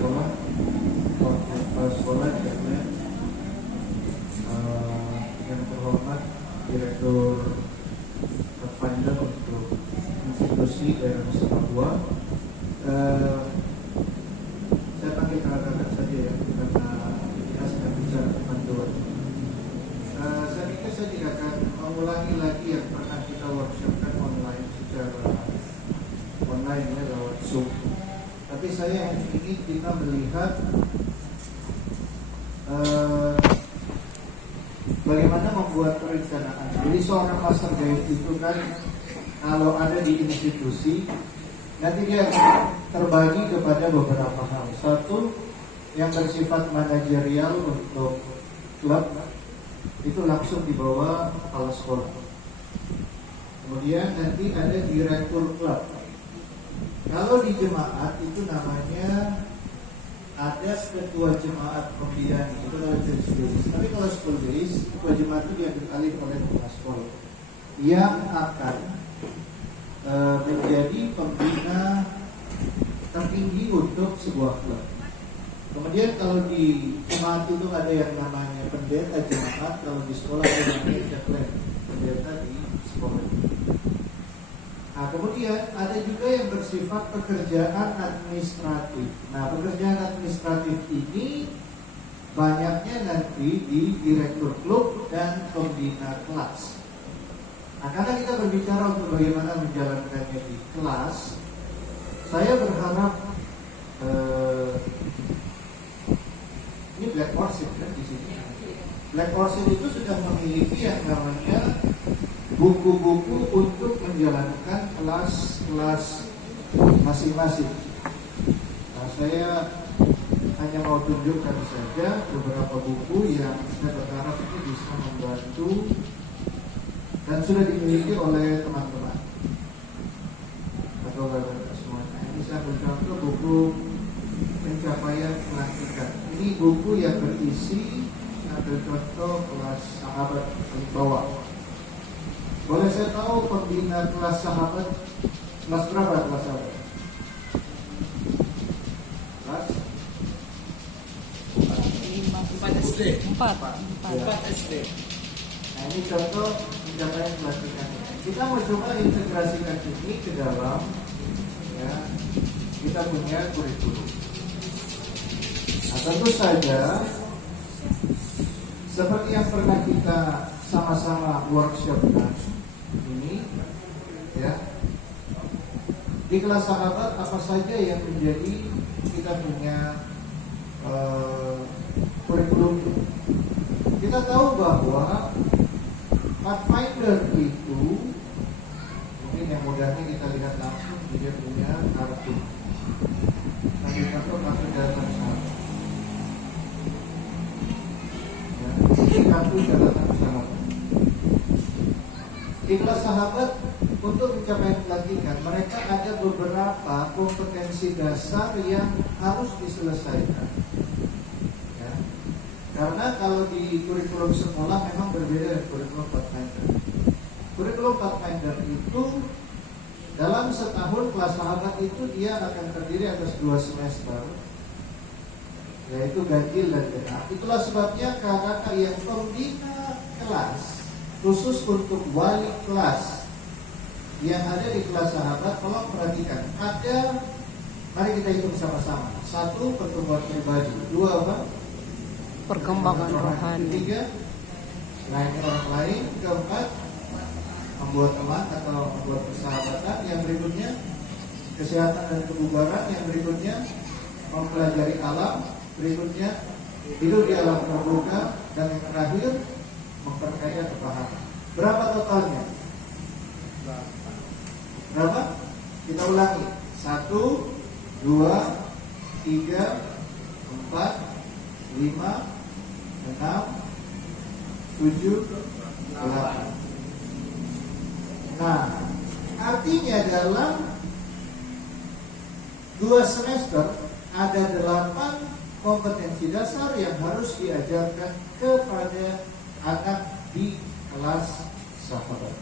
sekolah, kepala sekolah dengan yang terhormat Direktur Pathfinder untuk institusi daerah Nusa Papua. Saya panggil kakak-kakak saja ya, karena kita sedang bicara tentang doa. Saya pikir saya tidak akan mengulangi lagi yang pernah kita workshopkan online secara online ya, lewat Zoom. Tapi saya ingin kita melihat bagaimana membuat perencanaan. Jadi seorang master guide itu kan kalau ada di institusi, nanti dia terbagi kepada beberapa hal. Satu, yang bersifat manajerial untuk klub, itu langsung dibawa kepala sekolah. Kemudian nanti ada direktur klub. Kalau di jemaat itu namanya ada ketua jemaat pembina, itu adalah church base. Tapi kalau school base, ketua jemaat itu diambil alih oleh kepala sekolah yang akan menjadi pembina tertinggi untuk sebuah klub. Kemudian kalau di jemaat itu ada yang namanya pendeta jemaat, kalau di sekolah ada yang namanya chaplain, pendeta di sekolah. Nah, kemudian ada juga yang bersifat pekerjaan administratif. Nah, pekerjaan administratif ini banyaknya nanti di direktur klub dan pembina kelas. Nah, karena kita berbicara untuk bagaimana menjalankannya di kelas, saya berharap ini Black Ocean kan di sini. Black Ocean itu sudah memiliki yang namanya buku-buku untuk menjalankan kelas-kelas masing-masing. Nah, saya hanya mau tunjukkan saja beberapa buku yang saya berharap ini bisa membantu dan sudah dimiliki oleh teman-teman atau bapak semuanya. Ini saya bercontoh buku pencapaian pelantikan. Ini buku yang berisi ambil contoh kelas sahabat di bawah. Boleh saya tahu pembina kelas sahabat kelas berapa kelas sahabat? Kelas 4 SD. 4 SD. Nah, ini contoh pencapaian pelantikan. Kita mau coba integrasikan ini ke dalam ya, kita punya kurikulum. Nah, tentu saja seperti yang pernah kita sama-sama workshopkan ini ya, di kelas sahabat apa saja yang menjadi kita punya kurikulum. Kita tahu bahwa Pathfinder itu mungkin yang mudahnya kita lihat langsung, dia punya kartu. Nanti kartu masuk catatan sahabat. Ya, ini kartu catatan sahabat. Di kelas sahabat untuk mencapai pelantikan, mereka ada beberapa kompetensi dasar yang harus diselesaikan. Ya. Karena kalau di kurikulum sekolah memang berbeda dengan kurikulum Pathfinder. Kurikulum Pathfinder itu dalam setahun kelas sahabat itu dia akan terdiri atas 2 semester, yaitu ganjil dan genap. Itulah sebabnya kakak yang pembina kelas khusus untuk wali kelas yang ada di kelas sahabat, tolong perhatikan. Ada, mari kita hitung sama-sama. 1, pertumbuhan pribadi. 2, apa? Perkembangan rohani. 3, melayani orang lain. 4, membuat teman atau membuat persahabatan. Yang berikutnya, kesehatan dan kebugaran. Yang berikutnya, mempelajari alam. Berikutnya, hidup di alam terbuka. Dan yang terakhir, memperkaya kepahaman. Berapa totalnya? Berapa? Kita ulangi. 1, 2, 3, 4, 5, 6, 7, 8. Nah, artinya dalam 2 semester ada 8 kompetensi dasar yang harus diajarkan kepada anak di kelas sahabat.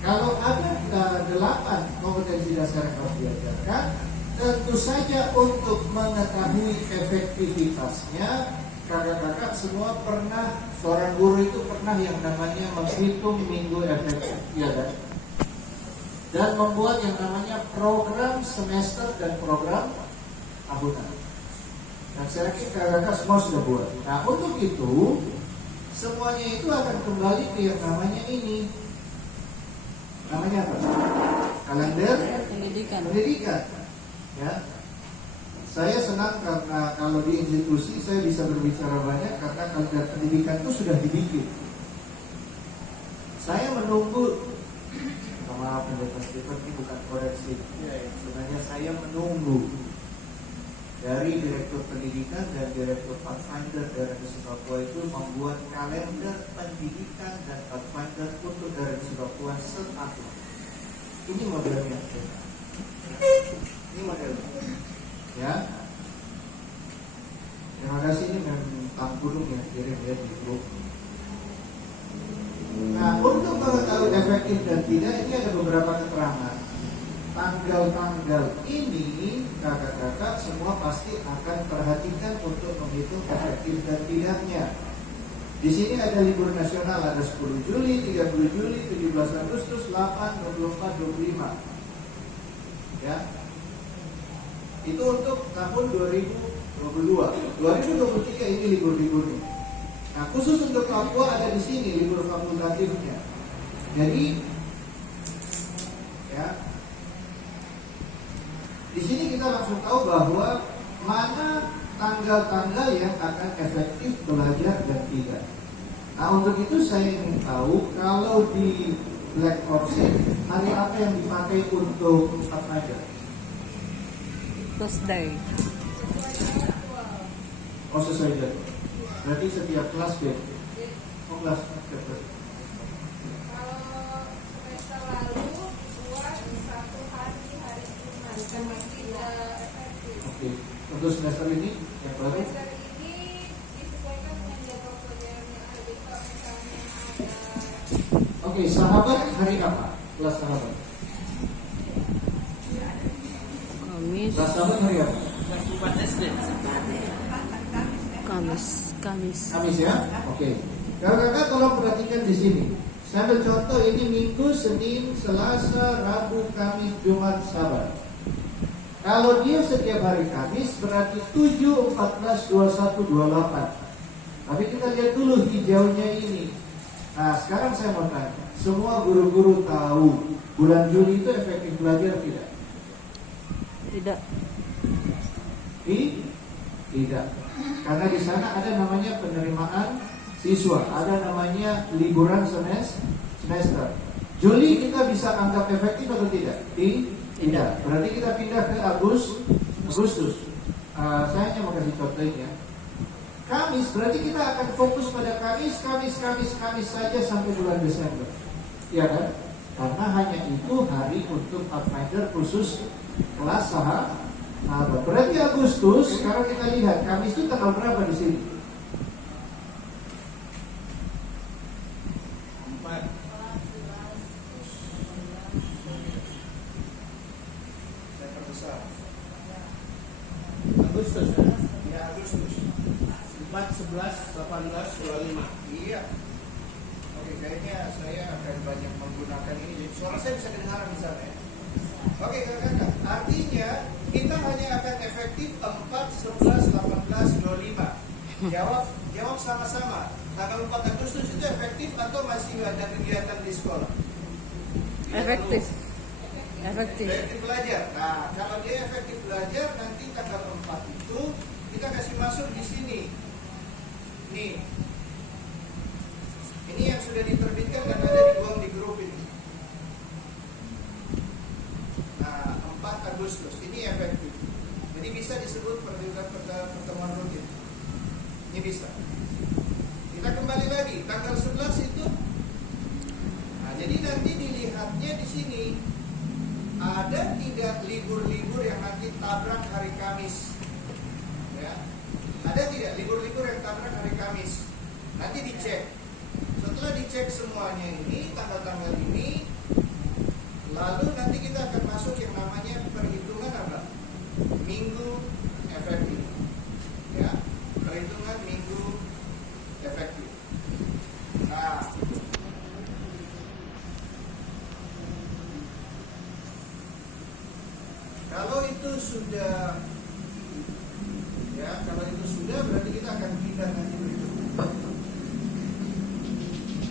Kalau ada 8 kompetensi dasar yang harus diajarkan, tentu saja untuk mengetahui efektivitasnya, kakak-kakak semua pernah, seorang guru itu pernah yang namanya menghitung minggu efektif, ya kan? Dan membuat yang namanya program semester dan program tahunan. Dan saya yakin kakak-kakak semua sudah buat. Nah, untuk itu semuanya itu akan kembali ke yang namanya ini. Namanya apa? Kalender pendidikan. Ya. Saya senang karena kalau di institusi saya bisa berbicara banyak karena kalender pendidikan itu sudah dibikin. Saya menunggu, maaf pendeta Stephen, ini bukan koreksi. Sebenarnya saya menunggu dari Direktur Pendidikan dan Direktur Pathfinder dari Universitas Papua itu membuat kalender pendidikan dan Pathfinder untuk dari Universitas Papua setahun. Ini modelnya. Ini modelnya. Ya. Terima kasih, ini memang Gunung yang kirim ya di grup. Nah, untuk mengetahui efektif dan tidak, ini ada beberapa keterangan. Tanggal-tanggal ini kakak-kakak semua pasti akan perhatikan untuk menghitung efektif dan tidaknya. Di sini ada libur nasional, ada 10 Juli, 30 Juli, 17 Agustus, 8, 24, 25. Ya. Itu untuk tahun 2022. 2023 ini libur-liburnya. Nah, khusus untuk Papua ada di sini libur fakultatifnya. Jadi, ya, di sini kita langsung tahu bahwa mana tanggal-tanggal yang akan efektif belajar dan tidak. Nah, untuk itu saya ingin tahu kalau di Black Ops hari apa yang dipakai untuk Pathfinder? Tuesday. Oh, sesuai jadwal. Berarti setiap kelas beda. Oh, kelas beda. Kalau semester lalu buat satu hari Jumat, tidak efektif. Oke. Untuk semester ini yang baru? Semester ini disesuaikan dengan jadwal pelajaran yang ada. Jadi kalau misalnya ada Oke, sahabat hari apa? Kelas sahabat. Kamis. Kelas sahabat hari apa? Kamis. Kamis ya? Oke. Kakak-kakak tolong perhatikan di sini. Saya ambil contoh ini Minggu, Senin, Selasa, Rabu, Kamis, Jumat, Sabat. Kalau dia setiap hari Kamis berarti 7, 14, 21, 28. Tapi kita lihat dulu hijaunya ini. Nah, sekarang saya mau tanya, semua guru-guru tahu bulan Juli itu efektif belajar tidak? Tidak. Tidak. Karena di sana ada namanya penerimaan siswa, ada namanya liburan semester. Juli kita bisa anggap efektif atau tidak? Tidak. Berarti kita pindah ke Agustus. Saya hanya mau kasih contohnya. Kamis berarti kita akan fokus pada Kamis saja sampai bulan Desember. Iya kan? Karena hanya itu hari untuk Pathfinder khusus kelas sahabat. Berarti Agustus, sekarang kita lihat Kamis itu tanggal berapa di sini? 4. Saya terbesar. Agustus. Ya, Agustus. 4, 11, 18, 25. Iya. Oke, kayaknya saya akan banyak menggunakan ini. Jadi suara saya bisa kedengaran di sana ya. Oke, kakak-kakak. Artinya kita hanya akan efektif 4, 11, 18, 25. Jawab sama-sama. Tanggal 4 Agustus itu efektif atau masih ada kegiatan di sekolah? Efektif. Efektif belajar. Nah, kalau dia efektif belajar, nanti tanggal 4 itu kita kasih masuk di sini. Nih. Ini yang sudah diterbitkan dan ada dibuang di grup ini. Nah, 4 Agustus ini efektif. Jadi bisa disebut pertemuan rutin. Ini bisa. Kita kembali lagi tanggal 11 itu. Nah, jadi nanti dilihatnya di sini ada tidak libur-libur yang nanti tabrak hari Kamis. Ya. Ada tidak libur-libur yang tabrak hari Kamis? Nanti dicek. Setelah dicek semuanya ini, tanggal-tanggal ini, lalu nanti kita akan masuk yang namanya perhitungan apa? Kalau itu sudah, ya, kalau itu sudah berarti kita akan pindah nanti